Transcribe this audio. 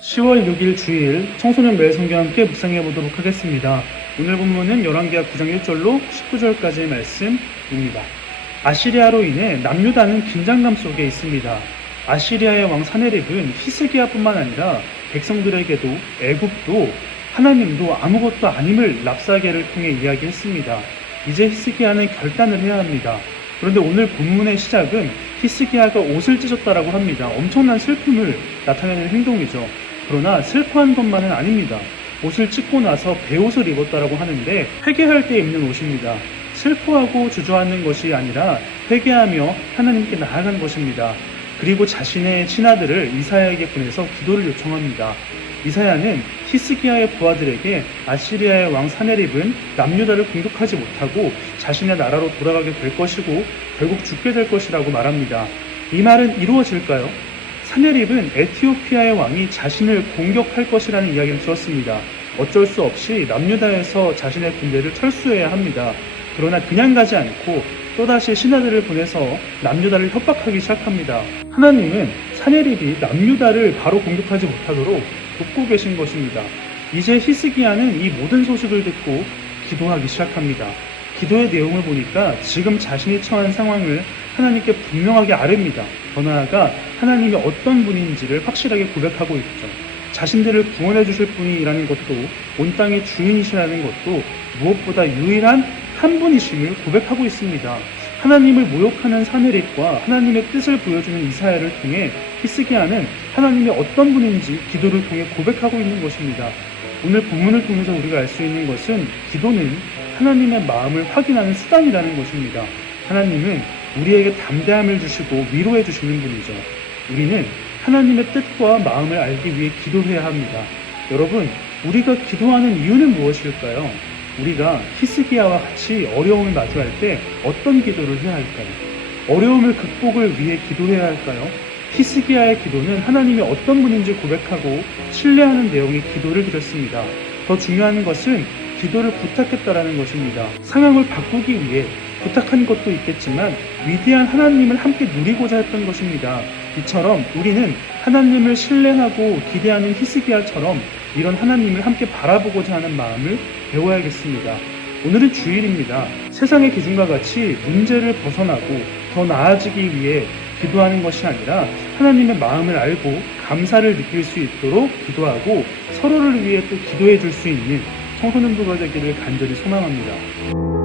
(10월 6일) 주일 청소년 매일성경 함께 묵상해 보도록 하겠습니다. 오늘 본문은 열왕기하 9장 1절로 19절까지의 말씀입니다. 아시리아로 인해 남유다는 긴장감 속에 있습니다. 아시리아의 왕 사네립은 히스기야뿐만 아니라 백성들에게도 애굽도 하나님도 아무것도 아님을 랍사게를 통해 이야기했습니다. 이제 히스기야는 결단을 해야 합니다. 그런데 오늘 본문의 시작은 히스기야가 옷을 찢었다라고 합니다. 엄청난 슬픔을 나타내는 행동이죠. 그러나 슬퍼한 것만은 아닙니다. 옷을 찢고 나서 베옷을 입었다라고 하는데 회개할 때 입는 옷입니다. 슬퍼하고 주저앉는 것이 아니라 회개하며 하나님께 나아간 것입니다. 그리고 자신의 신하들을 이사야에게 보내서 기도를 요청합니다. 이사야는 히스기야의 부하들에게 아시리아의 왕 사네립은 남유다를 공격하지 못하고 자신의 나라로 돌아가게 될 것이고 결국 죽게 될 것이라고 말합니다. 이 말은 이루어질까요? 사네립은 에티오피아의 왕이 자신을 공격할 것이라는 이야기를 들었습니다. 어쩔 수 없이 남유다에서 자신의 군대를 철수해야 합니다. 그러나 그냥 가지 않고 또다시 신하들을 보내서 남유다를 협박하기 시작합니다. 하나님은 사네립이 남유다를 바로 공격하지 못하도록 돕고 계신 것입니다. 이제 히스기야는 이 모든 소식을 듣고 기도하기 시작합니다. 기도의 내용을 보니까 지금 자신이 처한 상황을 하나님께 분명하게 아릅니다. 더 나아가 하나님이 어떤 분인지를 확실하게 고백하고 있죠. 자신들을 구원해 주실 분이라는 것도 온 땅의 주인이시라는 것도 무엇보다 유일한 한 분이심을 고백하고 있습니다. 하나님을 모욕하는 사네립과 하나님의 뜻을 보여주는 이사야를 통해 히스기야는 하나님이 어떤 분인지 기도를 통해 고백하고 있는 것입니다. 오늘 본문을 통해서 우리가 알 수 있는 것은 기도는 하나님의 마음을 확인하는 수단이라는 것입니다. 하나님은 우리에게 담대함을 주시고 위로해 주시는 분이죠. 우리는 하나님의 뜻과 마음을 알기 위해 기도해야 합니다. 여러분, 우리가 기도하는 이유는 무엇일까요? 우리가 히스기야와 같이 어려움을 마주할 때 어떤 기도를 해야 할까요? 어려움을 극복을 위해 기도해야 할까요? 히스기야의 기도는 하나님이 어떤 분인지 고백하고 신뢰하는 내용의 기도를 드렸습니다. 더 중요한 것은 기도를 부탁했다라는 것입니다. 상황을 바꾸기 위해 부탁한 것도 있겠지만 위대한 하나님을 함께 누리고자 했던 것입니다. 이처럼 우리는 하나님을 신뢰하고 기대하는 히스기야처럼 이런 하나님을 함께 바라보고자 하는 마음을 배워야겠습니다. 오늘은 주일입니다. 세상의 기준과 같이 문제를 벗어나고 더 나아지기 위해 기도하는 것이 아니라 하나님의 마음을 알고 감사를 느낄 수 있도록 기도하고 서로를 위해 또 기도해 줄 수 있는 청소년부가 되기를 간절히 소망합니다.